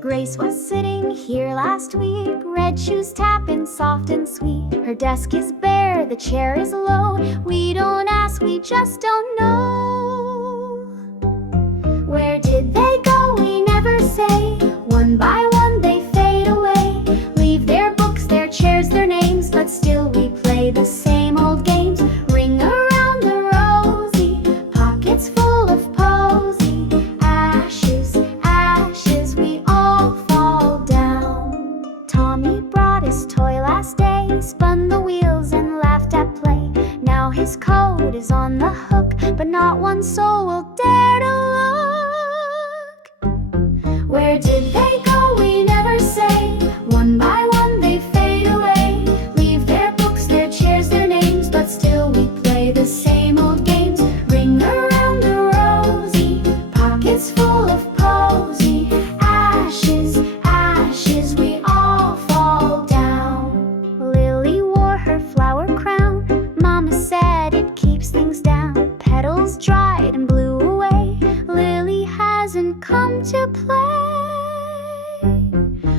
Grace was sitting here last week, red shoes tapping soft and sweet. Her desk is bare, the chair is low. We don't ask, we just don't know. Where did they go? We never say. One by one they fade away. Leave their books, their chairs, their names, but still we play the same old games. Ring around the rosy, pockets full of posy. Ashes, ashes, we all fall down. Tommy brought his toy last day, spun the wheels and laughed at play. Now his coat is on the hook, but not one soul will dare to look. Where did they go? We never say. One by one they fade away. Leave their books, their chairs, their names, but still we play the same old games. Ring around the rosy, pockets full of posy. Ashes, ashes, we all fall down. Lily wore her flower crown. Mama said it keeps things down. Petals dried and blew away. Lily hasn't come to play.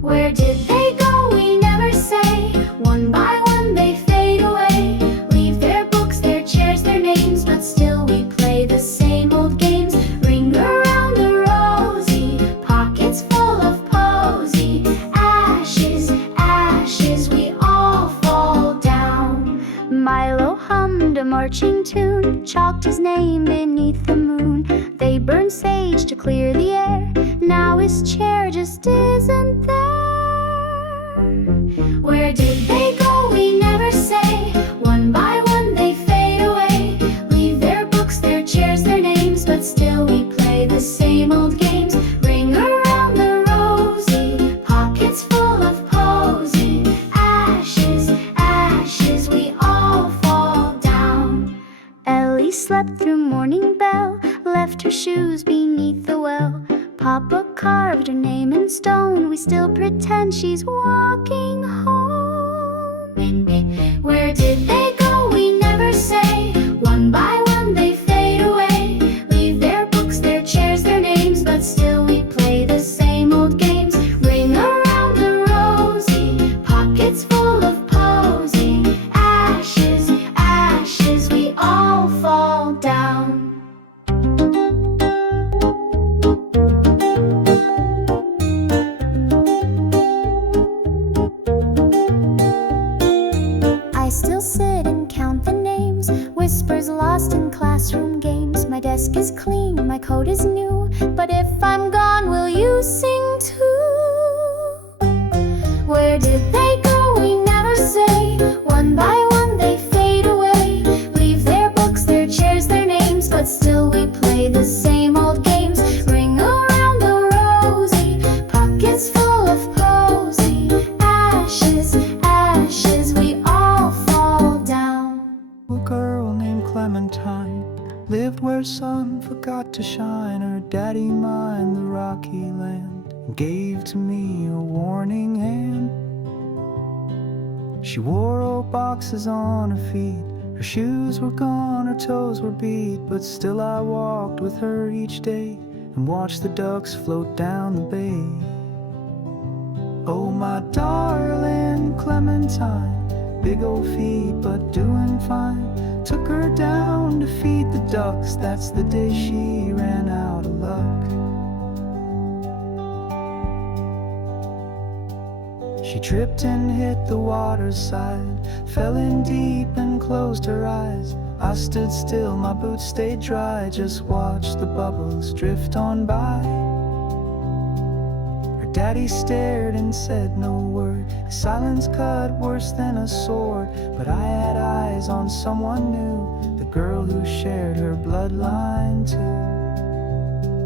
Where did they go? We never say. One by one they fade away. Leave their books, their chairs, their names, but still we play the same old games. Ring around the rosy, pockets full of posy. Ashes, ashes, we all fall down. Milo hummed a marching tune, chalked his name beneath the moon. They burned sage to clear the air. Now his chair just isn't there. Where did they go? We never say. One by one they fade away. Leave their books, their chairs, their names, but still we play the same old games. Ring around the rosy, pockets full of posy. Ashes, ashes, we all fall down. Ellie slept through morning bell, left her shoes beneath the well. Papa carved her name in stone. We still pretend she's walking home. Where did they go? We never say. One by one they fade away. Leave their books, their chairs, their names, but still we play the same old games. Ring around the rosy, pockets full of posy. Ashes, ashes, we all fall down. Still sit and count the names, whispers lost in classroom games. My desk is clean, my coat is new, but if I'm gone, will you sing too? Where did they go? We never say. One by one they fade away. Leave their books, their chairs, their names, but still we play the same old games. Ring around the rosy, pockets full of posy. Ashes, ashes, we all fall down. A girl named Clementine lived where sun forgot to shine. Her daddy mined the rocky land and gave to me a warning hand. She wore old boxes on her feet. Her shoes were gone, her toes were beat, but still I walked with her each day and watched the ducks float down the bay. Oh, my darling Clementine, big old feet, but doing fine. Took her down to feed the ducks. That's the day she ran out of luck. She tripped and hit the water's side, fell in deep and closed her eyes. I stood still, my boots stayed dry, just watched the bubbles drift on by. Daddy stared and said no word. His silence cut worse than a sword. But I had eyes on someone new, the girl who shared her bloodline too.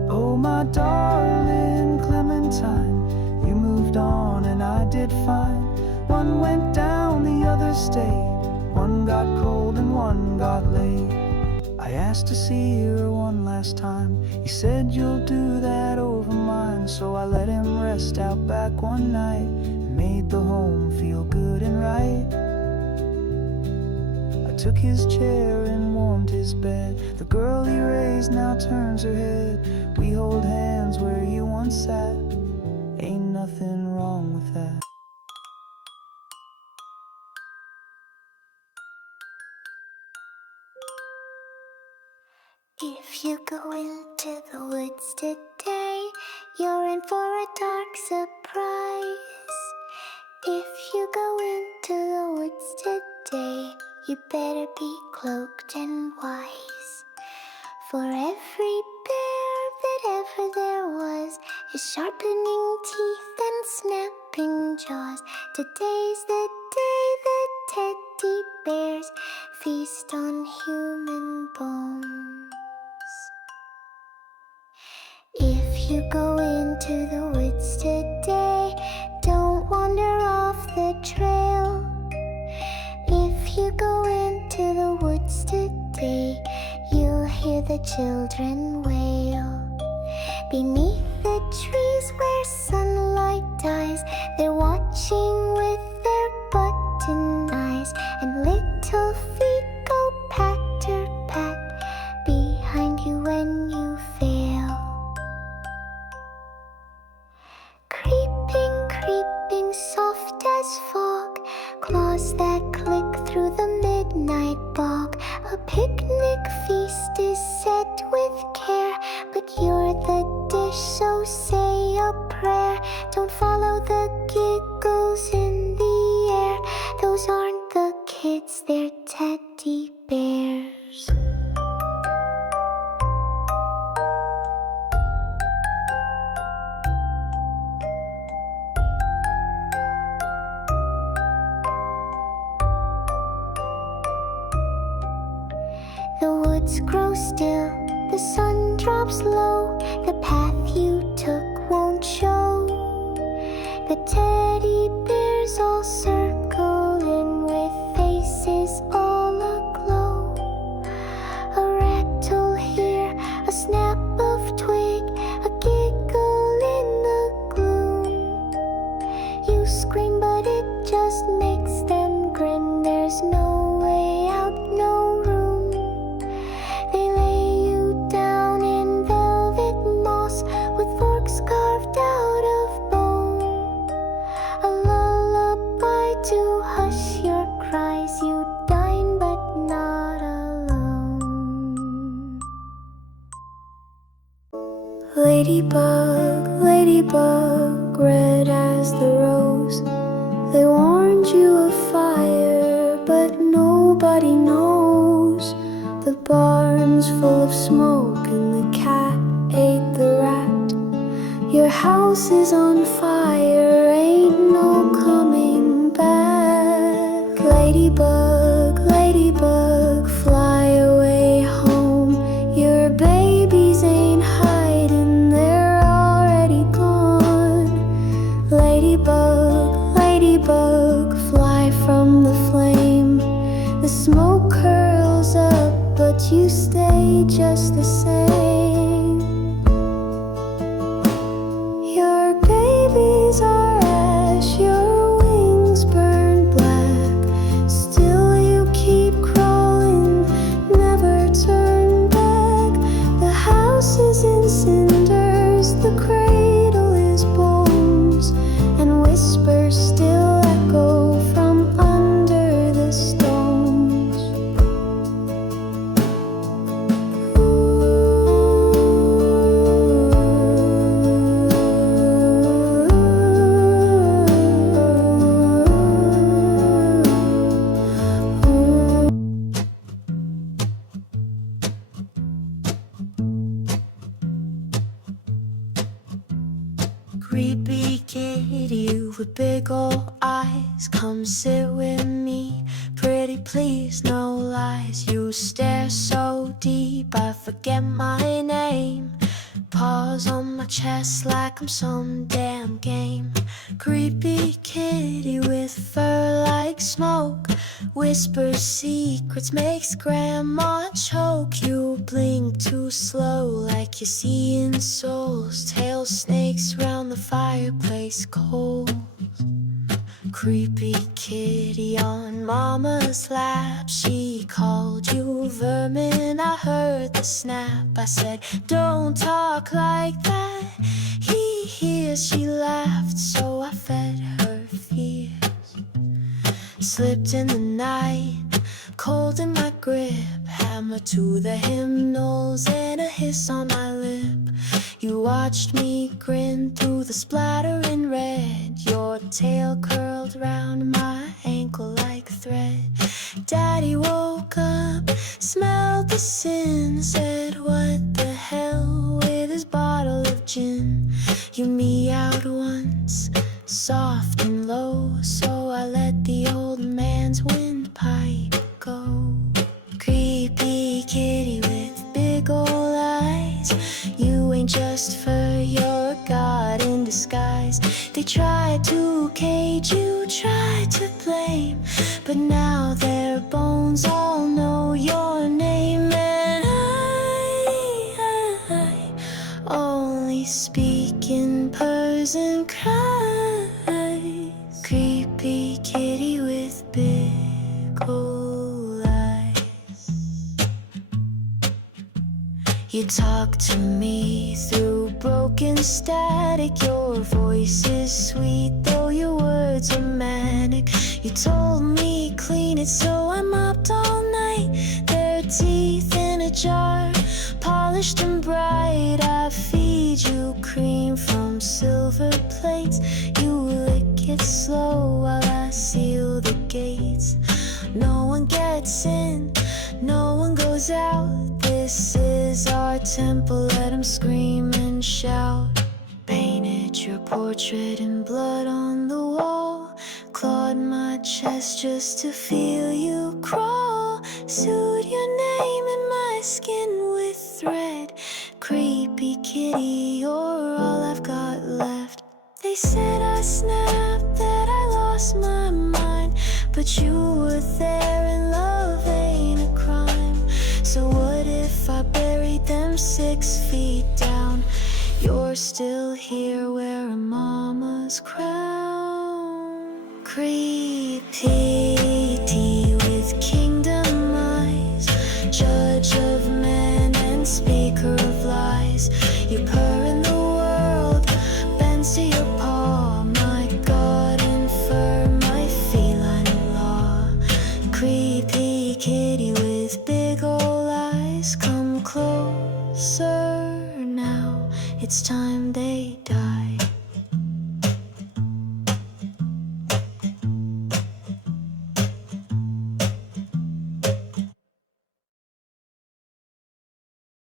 Oh, my darling Clementine, you moved on and I did fine. One went down, the other stayed. One got cold and one got laid. I asked to see her one last time. He said you'll do that over mine. So I let him rest out back one night and made the home feel good and right. I took his chair and warmed his bed. The girl he raised now turns her head. We hold hands where you once sat. Ain't If you go into the woods today, you're in for a dark surprise. If you go into the woods today, you better be cloaked and wise. For every bear that ever there was is sharpening teeth and snapping jaws. Today's the day the teddy bears feast on human bones. If you go into the woods today, don't wander off the trail. If you go into the woods today, you'll hear the children wail. Beneath the trees where sunlight dies, they're watching with their button eyes, and little feet go patter-pat behind you when you fail. Creeping, creeping, soft as fog, claws that click through the midnight bog. A picnic feast is set with care, but you're the dish, so say a prayer. Don't follow the giggles in the air. Those aren't the kids, they're teddy bears. The woods grow still, the sun drops low, the path you took won't show. The teddy bears all circle in with faces all aglow. A rattle here, a snap of twig, a giggle in the gloom. You scream but it just makes them grin. There's no way out, no room. They lay you down in velvet moss with forks carved out of bone. A lullaby to hush your cries. You dine but not alone. Ladybug, ladybug, red as the rose. They warned you of fire, but nobody knows. The barn's full of smoke and the cat ate the rat. Your house is on fire, ain't no coming back. Ladybug, ladybug, fly away home. Your babies ain't hiding, they're already gone. Ladybug, ladybug, fly from the flame. The smoke curls up, but you stay just the same. Your babies are ash, your wings burn black. Still you keep crawling, never turn back. The house is in cinders, the cradle is bones, and whispers still echo from under the stones. Creepy kitty with big old eyes, come sit with me. Pretty please, no lies. You stare so deep, I forget my name. Paws on my chest like I'm some damn game. Creepy kitty with fur like smoke, whispers secrets, makes grandma choke. You blink too slow like you're seeing souls. Tail snakes round the fireplace cold. Creepy kitty on mama's lap, she called you vermin. I heard the snap, I said don't talk like that. He hears, she laughed, so I fed her fears. Slipped in the night, cold in my grip, hammer to the hymnals and a hiss on my lip. You watched me grin through the splattering red. Your tail curled round my ankle like thread. Daddy woke up, smelled the sin, said what the hell with his bottle of gin. You meowed once, soft and low, so I let the old man's windpipe go. Creepy kitty with big ol' eyes, you ain't just fur, you're a god in disguise. They tried to cage you, tried to blame, but now their bones all know your name. And I only speak in purrs and cries. Creepy kitty with big ol' eyes. You talk to me through broken static. Your voice is sweet, though your words are manic. You told me clean it, so I mopped all night. Their teeth in a jar, polished and bright. I feed you cream from silver plates. You lick it slow while I seal the gates. No one gets in, no one goes out. This is our temple, let 'em scream and shout. Painted your portrait in blood on the wall, clawed my chest just to feel you crawl. Sewed your name in my skin with thread. Creepy kitty, you're all I've got left. They said I snapped, that I lost my mind, but you were there and love ain't a crime. So what if I buried them 6 feet down? You're still here wearing mama's crown. Creepy tea with kingdom eyes, judge of men and speaker of lies. You purr in the world, bends to your paw. My god in fur, my feline law. Creepy kitty with big ol' eyes, come closer now. It's time they die.